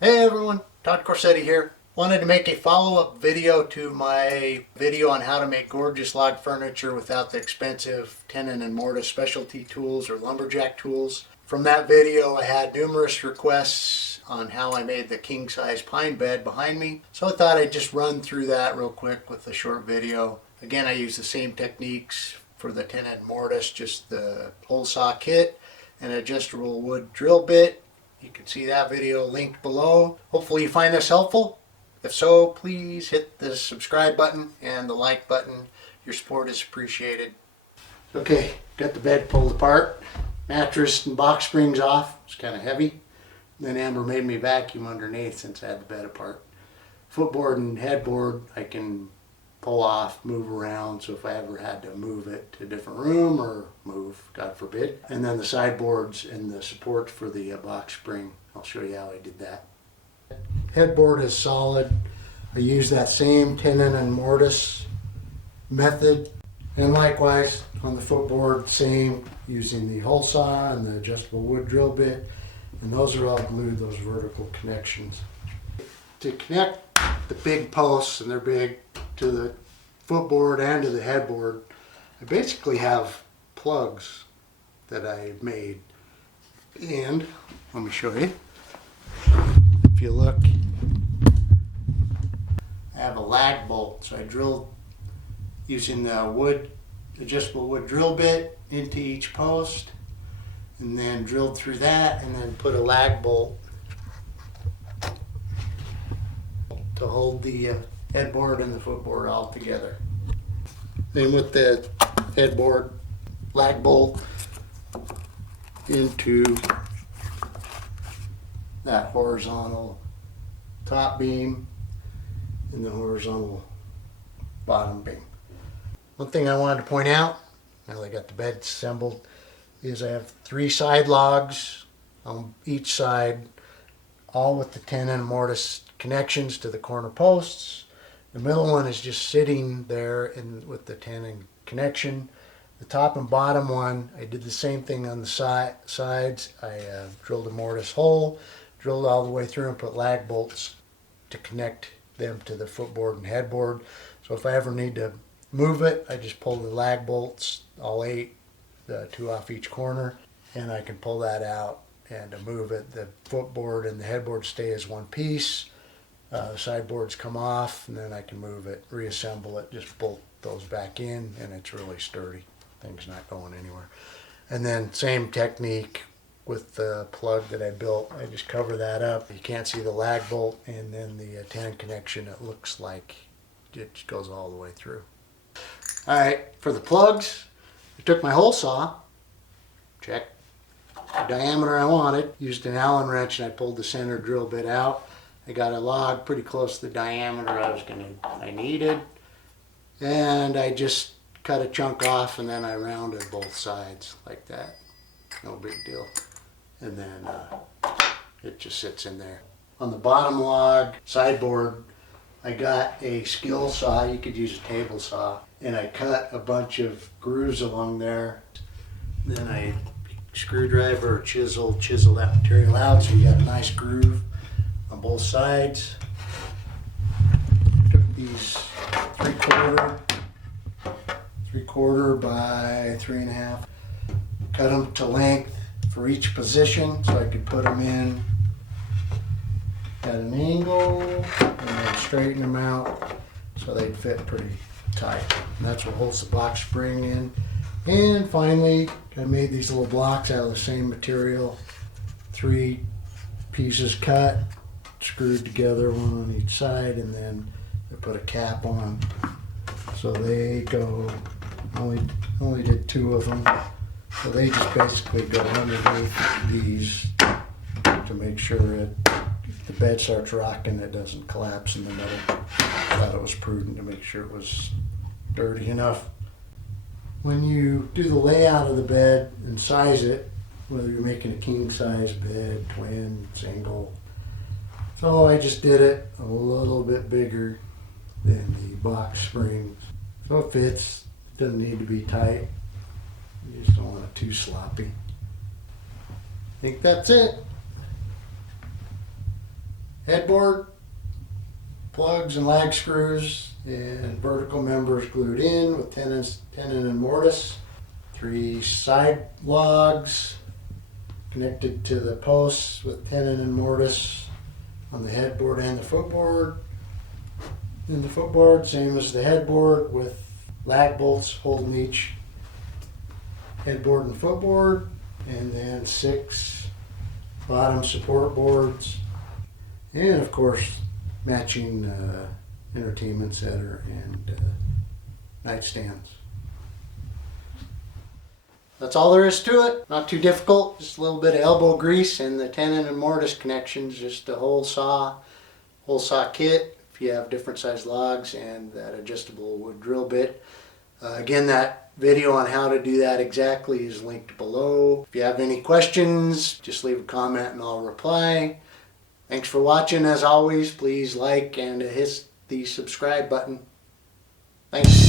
Hey everyone, Todd Corsetti here. Wanted to make a follow-up video to my video on how to make gorgeous log furniture without the expensive tenon and mortise specialty tools or lumberjack tools. From that video I had numerous requests on how I made the king-size pine bed behind me. So I thought I'd just run through that real quick with a short video. Again, I use the same techniques for the tenon and mortise, just the hole saw kit, an adjustable wood drill bit. You can see that video linked below. Hopefully you find this helpful. If so, please hit the subscribe button and the like button. Your support is appreciated. Okay, got the bed pulled apart. Mattress and box springs off. It's kind of heavy. Then Amber made me vacuum underneath since I had the bed apart. Footboard and headboard I can pull off, move around, so if I ever had to move it to a different room or move, God forbid. And then the sideboards and the supports for the box spring, I'll show you how I did that. Headboard is solid. I use that same tenon and mortise method. And likewise on the footboard, same, using the hole saw and the adjustable wood drill bit. And those are all glued, those vertical connections. To connect the big posts, and they're big, to the footboard and to the headboard, I basically have plugs that I made. And let me show you. If you look, I have a lag bolt. So I drilled using the adjustable wood drill bit into each post, and then drilled through that, and then put a lag bolt to hold the headboard and the footboard all together. Then with the headboard, lag bolt into that horizontal top beam and the horizontal bottom beam. One thing I wanted to point out, now that I got the bed assembled, is I have 3 side logs on each side, all with the tenon and mortise connections to the corner posts. The middle one is just sitting there with the tenon connection. The top and bottom one, I did the same thing on the sides. I drilled a mortise hole, drilled all the way through, and put lag bolts to connect them to the footboard and headboard. So if I ever need to move it, I just pull the lag bolts, all 8, 2 off each corner, and I can pull that out and to move it. The footboard and the headboard stay as one piece. The sideboards come off, and then I can move it, reassemble it, just bolt those back in, and it's really sturdy. Thing's not going anywhere. And then same technique with the plug that I built. I just cover that up. You can't see the lag bolt, and then the tenon connection, it looks like it goes all the way through. All right, for the plugs, I took my hole saw, check the diameter I wanted, used an Allen wrench, and I pulled the center drill bit out. I got a log pretty close to the diameter I needed, and I just cut a chunk off, and then I rounded both sides like that. No big deal. And then it just sits in there. On the bottom log sideboard, I got a skill saw. You could use a table saw, and I cut a bunch of grooves along there. Then I screwdriver or chisel that material out, so you got a nice groove on both sides. Took these 3/4 by 3.5, cut them to length for each position so I could put them in at an angle and then straighten them out so they'd fit pretty tight. And that's what holds the box spring in. And finally, I made these little blocks out of the same material, 3 pieces cut, screwed together, one on each side, and then I put a cap on. So they go, only did 2 of them. So they just basically go underneath these to make sure if the bed starts rocking, it doesn't collapse in the middle. I thought it was prudent to make sure it was sturdy enough. When you do the layout of the bed and size it, whether you're making a king size bed, twin, single, so I just did it a little bit bigger than the box springs. So it fits, it doesn't need to be tight. You just don't want it too sloppy. I think that's it. Headboard, plugs and lag screws, and vertical members glued in with tenon and mortise. 3 side logs connected to the posts with tenon and mortise on the headboard and the footboard. And the footboard, same as the headboard, with lag bolts holding each headboard and footboard, and then 6 bottom support boards, and of course matching entertainment center and nightstands. That's all there is to it. Not too difficult. Just a little bit of elbow grease and the tenon and mortise connections. Just a whole saw kit if you have different size logs, and that adjustable wood drill bit. Again, that video on how to do that exactly is linked below. If you have any questions, just leave a comment and I'll reply. Thanks for watching. As always, please like and hit the subscribe button. Thanks.